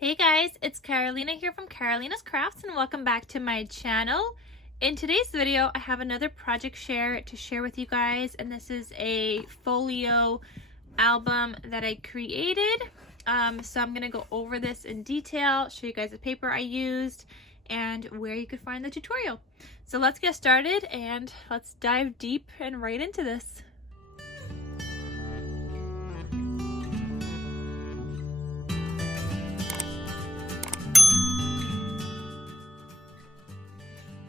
Hey guys, it's Carolina here from KarolinasKrafts and welcome back to my channel. In today's video, I have another project to share with you guys, and this is a folio album that I created. So I'm gonna go over this in detail, show you guys the paper I used, and where you could find the tutorial. So let's get started and let's dive deep and right into this.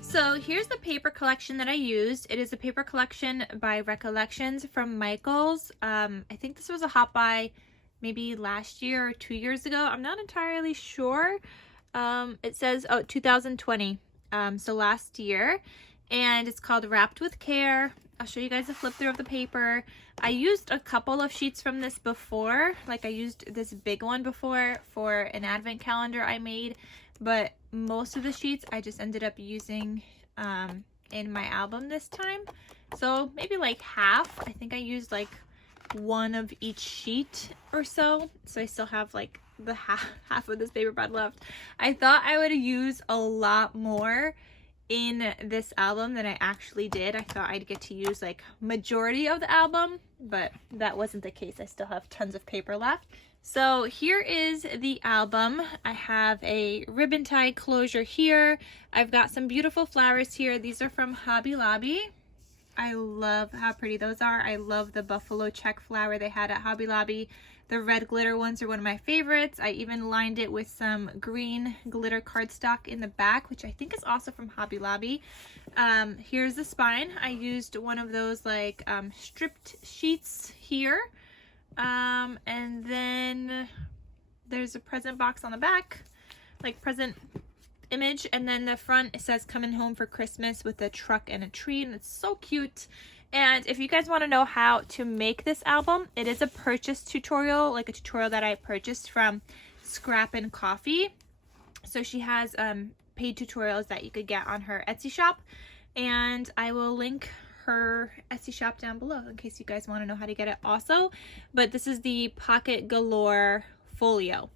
So here's the paper collection that I used. It is a paper collection by Recollections from Michaels. I think this was a hot buy maybe last year or 2 years ago. I'm not entirely sure. It says, 2020, so last year. And it's called Wrapped with Care. I'll show you guys a flip through of the paper. I used a couple of sheets from this before. Like I used this big one before for an advent calendar I made. But most of the sheets I just ended up using in my album this time. So maybe like half. I think I used like one of each sheet or so. So I still have like the half of this paper pad left. I thought I would use a lot more in this album than I actually did. I thought I'd get to use like majority of the album, but that wasn't the case. I still have tons of paper left. So here is the album. I have a ribbon tie closure here. I've got some beautiful flowers here. These are from Hobby Lobby. I love how pretty those are. I love the buffalo check flower they had at Hobby Lobby. The red glitter ones are one of my favorites. I even lined it with some green glitter cardstock in the back, which I think is also from Hobby Lobby. Here's the spine. I used one of those like stripped sheets here. And then there's a present box on the back, like present image, and then the front, it says coming home for Christmas with a truck and a tree, and it's so cute. And if you guys want to know how to make this album, it is a purchase tutorial, like a tutorial that I purchased from Scrap and Coffee. So she has paid tutorials that you could get on her Etsy shop, and I will link her Etsy shop down below in case you guys want to know how to get it also. But this is the Pocket Galore folio.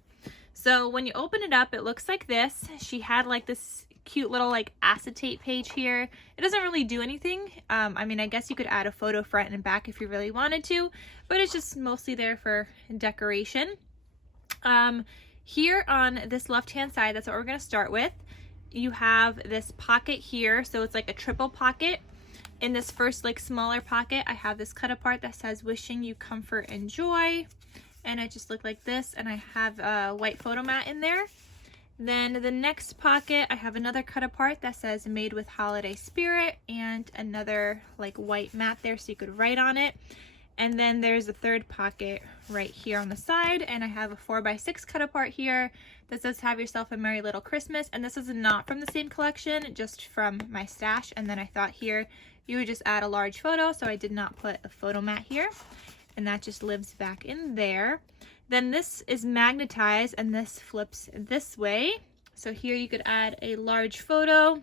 So when you open it up, it looks like this. She had like this cute little like acetate page here. It doesn't really do anything. I mean, I guess you could add a photo front and back if you really wanted to, but it's just mostly there for decoration. Here on this left hand side, that's what we're going to start with. You have this pocket here, so it's like a triple pocket. In this first like smaller pocket, I have this cut apart that says wishing you comfort and joy, and it just looked like this, and I have a white photo mat in there. Then the next pocket, I have another cut apart that says made with holiday spirit, and another like white mat there so you could write on it. And then there's a third pocket right here on the side, and I have a 4x6 cut apart here that says have yourself a merry little Christmas. And this is not from the same collection, just from my stash. And then I thought here you would just add a large photo, so I did not put a photo mat here, and that just lives back in there. Then this is magnetized, and this flips this way. So here you could add a large photo,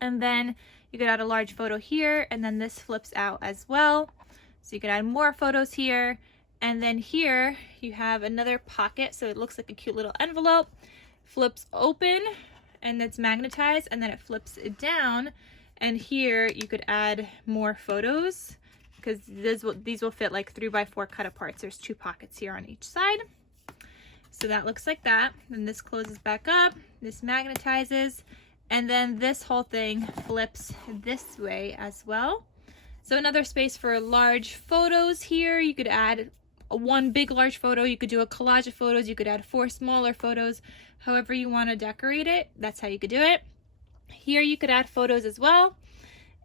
and then you could add a large photo here, and then this flips out as well. So you could add more photos here. And then here you have another pocket, so it looks like a cute little envelope. Flips open, and it's magnetized, and then it flips it down. And here you could add more photos, because these will fit like 3x4 cut aparts. There's 2 pockets here on each side. So that looks like that. Then this closes back up, this magnetizes, and then this whole thing flips this way as well. So another space for large photos here. You could add one big large photo, you could do a collage of photos, you could add 4 smaller photos, however you want to decorate it, that's how you could do it. Here you could add photos as well,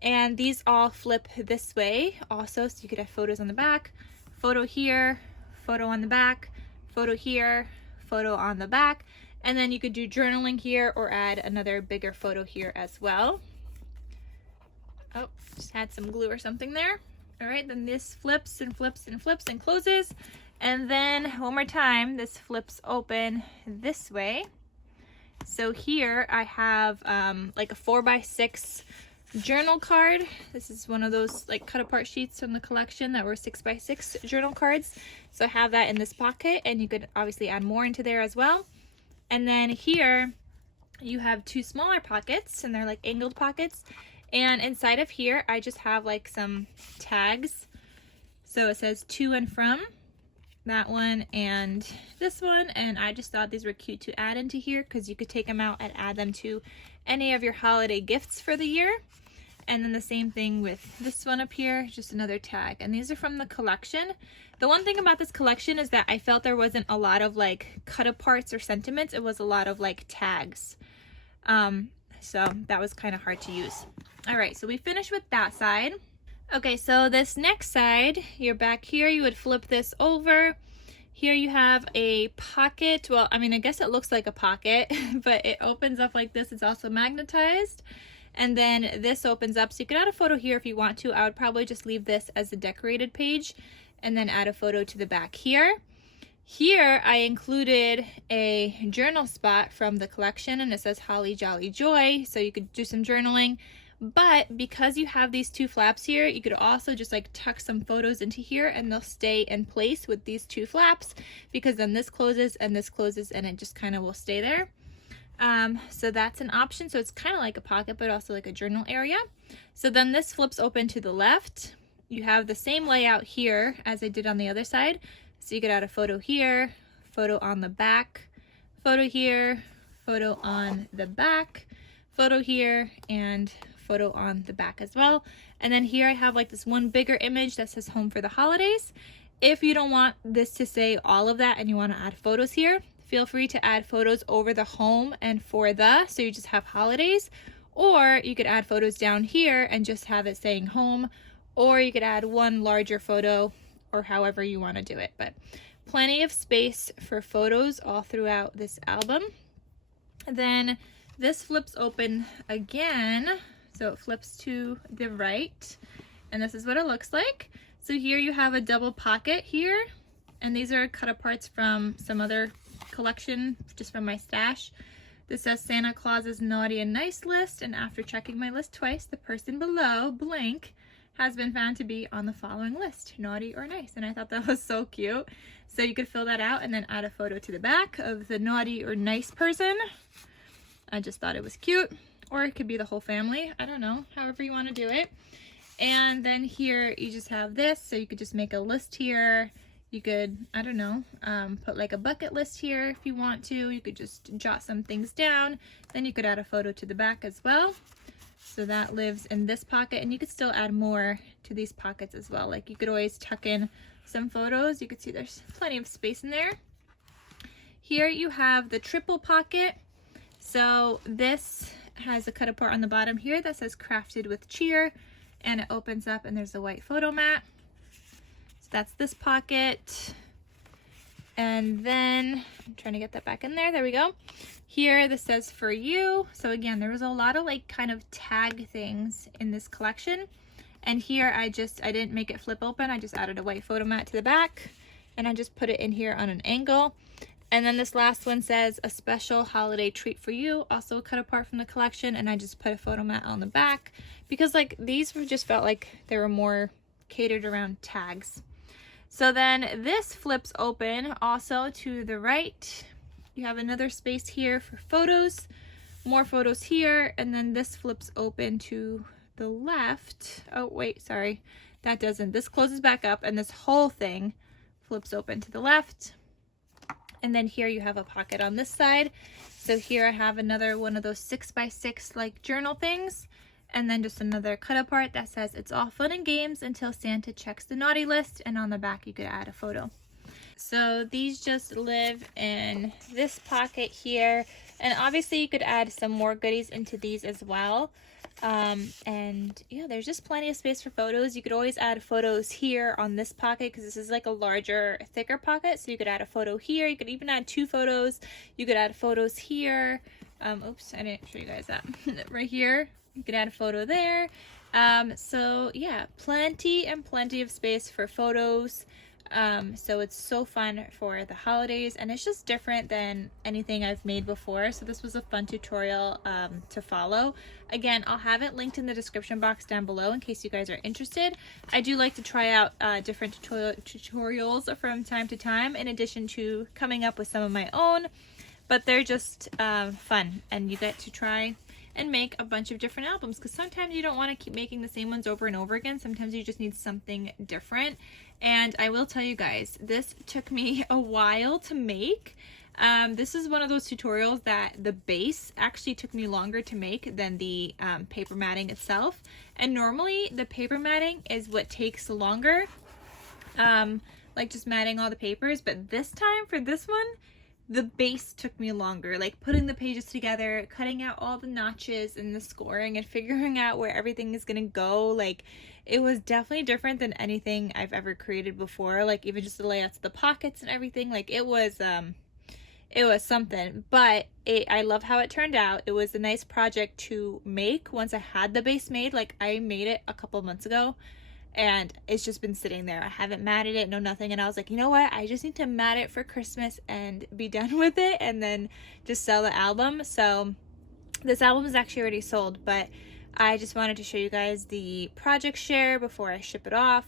and these all flip this way also, so you could have photos on the back, photo here, photo on the back, photo here, photo on the back, and then you could do journaling here or add another bigger photo here as well. Oh, just had some glue or something there. All right, then this flips and flips and flips and closes, and then one more time this flips open this way. So here I have like a 4x6 journal card. This is one of those like cut apart sheets from the collection that were 6x6 journal cards. So I have that in this pocket, and you could obviously add more into there as well. And then here you have two smaller pockets, and they're like angled pockets. And inside of here, I just have like some tags. So it says to and from, that one and this one. And I just thought these were cute to add into here because you could take them out and add them to any of your holiday gifts for the year. And then the same thing with this one up here, just another tag. And these are from the collection. The one thing about this collection is that I felt there wasn't a lot of like cut aparts or sentiments. It was a lot of like tags. So that was kind of hard to use. All right, so we finished with that side. Okay, so this next side, you're back here, you would flip this over. Here you have a pocket. Well, I mean, I guess it looks like a pocket, but it opens up like this. It's also magnetized. And then this opens up, so you could add a photo here if you want to. I would probably just leave this as a decorated page and then add a photo to the back here. Here I included a journal spot from the collection, and it says Holly Jolly Joy, so you could do some journaling. But because you have these two flaps here, you could also just like tuck some photos into here and they'll stay in place with these two flaps, because then this closes and it just kind of will stay there. So that's an option. So it's kind of like a pocket, but also like a journal area. So then this flips open to the left. You have the same layout here as I did on the other side. So you could add a photo here, photo on the back, photo here, photo on the back, photo here, and photo on the back as well. And then here I have like this one bigger image that says home for the holidays. If you don't want this to say all of that and you want to add photos here, feel free to add photos over the home and for the, so you just have holidays. Or you could add photos down here and just have it saying home, or you could add one larger photo, or however you want to do it. But plenty of space for photos all throughout this album. And then this flips open again, so it flips to the right, and this is what it looks like. So here you have a double pocket here, and these are cut aparts from some other collection, just from my stash. This says Santa Claus's naughty and nice list, and after checking my list twice, the person below, blank, has been found to be on the following list, naughty or nice. And I thought that was so cute. So you could fill that out and then add a photo to the back of the naughty or nice person. I just thought it was cute. Or it could be the whole family. I don't know, however you want to do it. And then here you just have this, so you could just make a list here. You could, I don't know, put like a bucket list here if you want to. You could just jot some things down. Then you could add a photo to the back as well. So that lives in this pocket, and you could still add more to these pockets as well. Like you could always tuck in some photos. You could see there's plenty of space in there. Here you have the triple pocket. So this has a cut apart on the bottom here that says crafted with cheer, and it opens up and there's a white photo mat. So that's this pocket. And then I'm trying to get that back in there. There we go. Here this says for you. So again, there was a lot of like kind of tag things in this collection. And here I didn't make it flip open. I just added a white photo mat to the back, and I just put it in here on an angle. And then this last one says a special holiday treat for you, also cut apart from the collection, and I just put a photo mat on the back because like these just felt like they were more catered around tags. So then this flips open also to the right. You have another space here for photos, more photos here, and then this flips open to the left. Oh wait, sorry, that doesn't. This closes back up and this whole thing flips open to the left. And then here you have a pocket on this side. So here I have another one of those 6x6 like journal things. And then just another cut apart that says it's all fun and games until Santa checks the naughty list. And on the back you could add a photo. So these just live in this pocket here. And obviously you could add some more goodies into these as well. And yeah, there's just plenty of space for photos. You could always add photos here on this pocket because this is like a larger, thicker pocket. So you could add a photo here. You could even add 2 photos. You could add photos here. Oops, I didn't show you guys that. Right here, you could add a photo there. So yeah, plenty of space for photos. So it's so fun for the holidays, and it's just different than anything I've made before. So this was a fun tutorial to follow. Again, I'll have it linked in the description box down below in case you guys are interested. I do like to try out different tutorials from time to time in addition to coming up with some of my own. but they're just fun, and you get to try and make a bunch of different albums, because sometimes you don't want to keep making the same ones over and over again. Sometimes you just need something different. And I will tell you guys, this took me a while to make. This is one of those tutorials that the base actually took me longer to make than the paper matting itself. And normally the paper matting is what takes longer, like just matting all the papers. But this time for this one, the base took me longer, like putting the pages together, cutting out all the notches and the scoring and figuring out where everything is gonna go. Like, it was definitely different than anything I've ever created before, like even just the layouts of the pockets and everything. Like, it was something, but I love how it turned out. It was a nice project to make once I had the base made. Like, I made it a couple months ago, and it's just been sitting there. I haven't matted it, no nothing. And I was like, you know what? I just need to mat it for Christmas and be done with it, and then just sell the album. So this album is actually already sold, but I just wanted to show you guys the project share before I ship it off,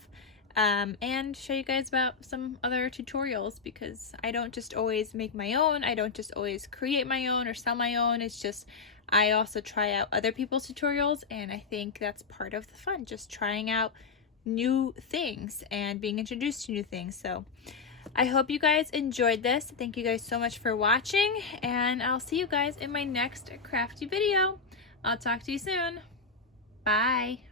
and show you guys about some other tutorials, because I don't just always make my own. I don't just always create my own or sell my own. It's just, I also try out other people's tutorials, and I think that's part of the fun, just trying out new things and being introduced to new things. So I hope you guys enjoyed this. Thank you guys so much for watching, and I'll see you guys in my next crafty video. I'll talk to you soon. Bye.